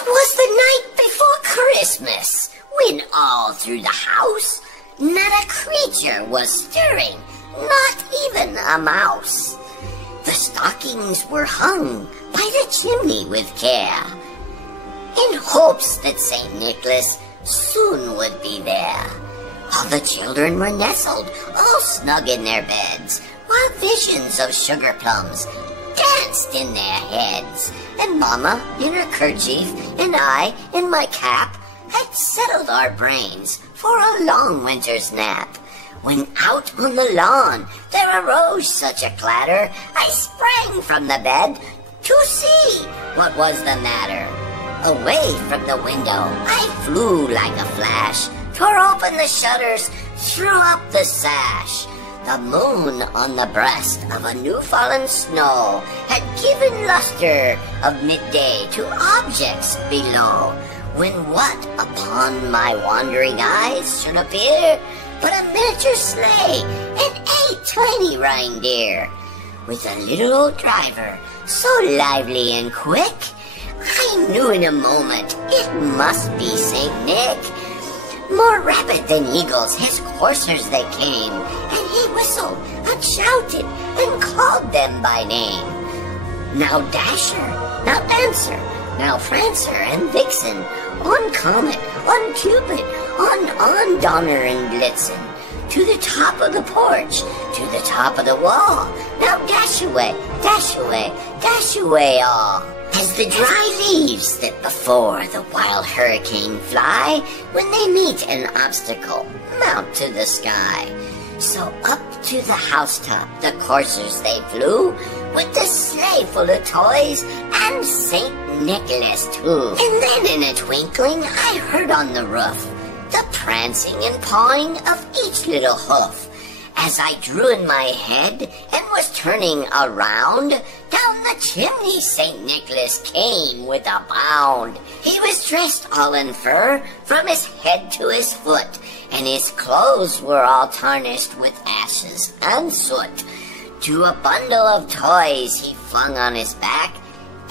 'Twas the night before Christmas, when all through the house not a creature was stirring, not even a mouse. The stockings were hung by the chimney with care, in hopes that St. Nicholas soon would be there. All the children were nestled, all snug in their beds, while visions of sugar-plums danced in their heads. And Mama in her kerchief, and I in my cap, had settled our brains for a long winter's nap. When out on the lawn there arose such a clatter, I sprang from the bed to see what was the matter. Away from the window I flew like a flash, tore open the shutters, threw up the sash. The moon on the breast of a new-fallen snow had given lustre of midday to objects below, when what upon my wandering eyes should appear but a miniature sleigh and 8 tiny reindeer, with a little old driver so lively and quick, I knew in a moment it must be St. Nick. More rapid than eagles his coursers they came, and he whistled and shouted and called them by name. Now Dasher, now Dancer, now Prancer and Vixen, on Comet, on Cupid, on Donner and Blitzen, to the top of the porch, to the top of the wall. Now dash away, dash away, dash away all. As the dry leaves that before the wild hurricane fly, when they meet an obstacle, mount to the sky. So up to the housetop the coursers they flew, with the sleigh full of toys, and St. Nicholas too. And then in a twinkling I heard on the roof the prancing and pawing of each little hoof. As I drew in my head and was turning around, down the chimney St. Nicholas came with a bound. He was dressed all in fur from his head to his foot, and his clothes were all tarnished with ashes and soot. To a bundle of toys he flung on his back,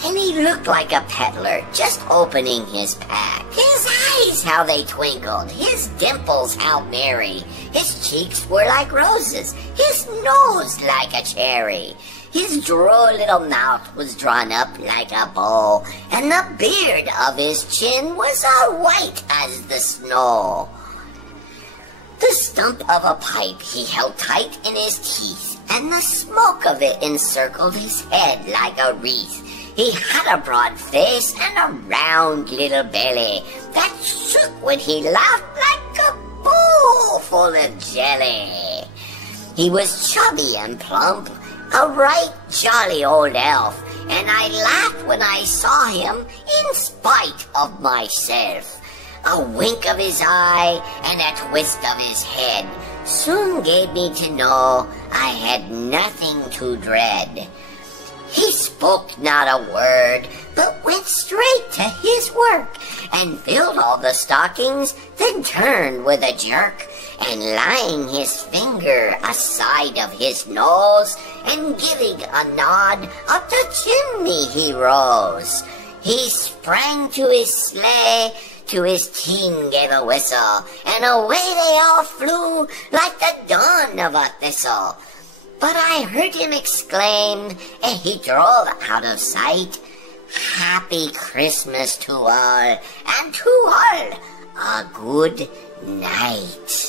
and he looked like a peddler just opening his pack. His eyes, how they twinkled, his dimples, how merry. His cheeks were like roses, his nose like a cherry. His droll little mouth was drawn up like a bow, and the beard of his chin was all white as the snow. The stump of a pipe he held tight in his teeth, and the smoke of it encircled his head like a wreath. He had a broad face and a round little belly that shook when he laughed like a bowl full of jelly. He was chubby and plump, a right jolly old elf, and I laughed when I saw him in spite of myself. A wink of his eye and a twist of his head soon gave me to know I had nothing to dread. He spoke not a word, but went straight to his work, and filled all the stockings, then turned with a jerk, and laying his finger aside of his nose, and giving a nod, up the chimney he rose. He sprang to his sleigh, to his team gave a whistle, and away they all flew like the dawn of a thistle. But I heard him exclaim, as he drove out of sight, "Happy Christmas to all, and to all a good night."